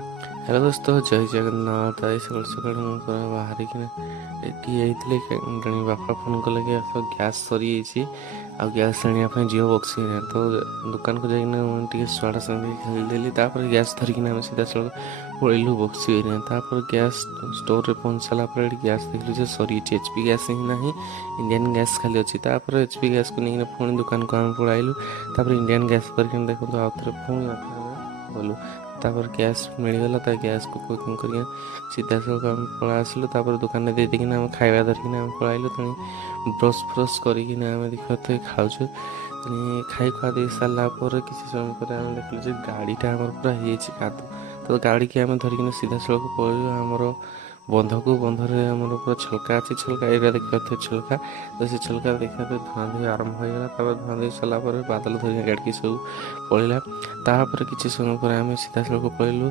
हेलो दोस्तों, जय जगन्नाथ। आई सकाल सकाल ମୁଁ ପୁରା ବାହାରିକିନା ଏଠି ଯାଇଥିଲି। ଜଣେ ବାପା ଫୋନ୍ କଲେ କି ଗ୍ୟାସ୍ ସରିଯାଇଛି ଆଉ ଗ୍ୟାସ୍ ଆଣିବା ପାଇଁ ଯିବ ବକ୍ସିରେ। ତ ଦୋକାନକୁ ଯାଇକିନା ମୁଁ ଟିକେ ଛୁଆଟା ସାଙ୍ଗେ ଖେଳିଦେଲି। ତାପରେ ଗ୍ୟାସ୍ ଧରିକିନା ଆମେ ସିଧାସଳଖ ପଳେଇଲୁ ବକ୍ସିରେ। ତାପରେ ଗ୍ୟାସ୍ ଷ୍ଟୋରରେ ପହଞ୍ଚି ସାରିଲା ପରେ ଏଠି ଗ୍ୟାସ୍ ଦେଖିଲୁ ଯେ ସରିଯାଇଛି। ଏଚ୍ ପି ଗ୍ୟାସ୍ ହିଁ ନାହିଁ, ଇଣ୍ଡିଆନ୍ ଗ୍ୟାସ୍ ଖାଲି ଅଛି। ତାପରେ ଏଚ୍ ପି ଗ୍ୟାସ୍କୁ ନେଇକିନା ପୁଣି ଦୋକାନକୁ ଆମେ ପଳାଇଲୁ। ତାପରେ ଇଣ୍ଡିଆନ୍ ଗ୍ୟାସ୍ କରିକିନା ଦେଖନ୍ତୁ ଆଉଥରେ ପୁଣି ଗଲୁ। ତାପରେ ଗ୍ୟାସ୍ ମିଳିଗଲା। ତା ଗ୍ୟାସ୍କୁ ବୁକିଂ କରିକି ସିଧାସଳଖ ଆମେ ପଳେଇ ଆସିଲୁ। ତାପରେ ଦୋକାନରେ ଦେଇକିନା ଆମେ ଖାଇବା ଧରିକିନା ଆମେ ପଳାଇଲୁ। ତେଣୁ ବ୍ରସ୍ ଫ୍ରସ୍ କରିକିନା ଆମେ ଦେଖିବା ଖାଉଛୁ। ଖାଇ ଖୁଆ ଦେଇ ସାରିଲା ପରେ କିଛି ସମୟ ପରେ ଆମେ ଦେଖିଲୁ ଯେ ଗାଡ଼ିଟା ଆମର ପୁରା ହେଇଯାଇଛି କାଦୁଅ। ତ ଗାଡ଼ିକି ଆମେ ଧରିକିନା ସିଧାସଳଖ ପଳେଇଲୁ ଆମର ବନ୍ଧକୁ। ବନ୍ଧରେ ଆମର ପୁରା ଛଲକା ଅଛି। ଛଲକା ଏରିଆ ଦେଖିପାରୁଥିବେ ଛଲକା। ତ ସେ ଛଲକା ଦେଖିବା ଧୂଆଁ ଧୋଇ ଆରମ୍ଭ ହୋଇଗଲା। ତାପରେ ଧୂଆଁ ଧୋଇ ସାରିଲା ପରେ ବାଦଲ ଧରିକି ଗାଡ଼ିକି ସବୁ ପଳେଇଲା। ତାପରେ କିଛି ସମୟ ପରେ ଆମେ ସିଧାସଳଖ ପଳେଇଲୁ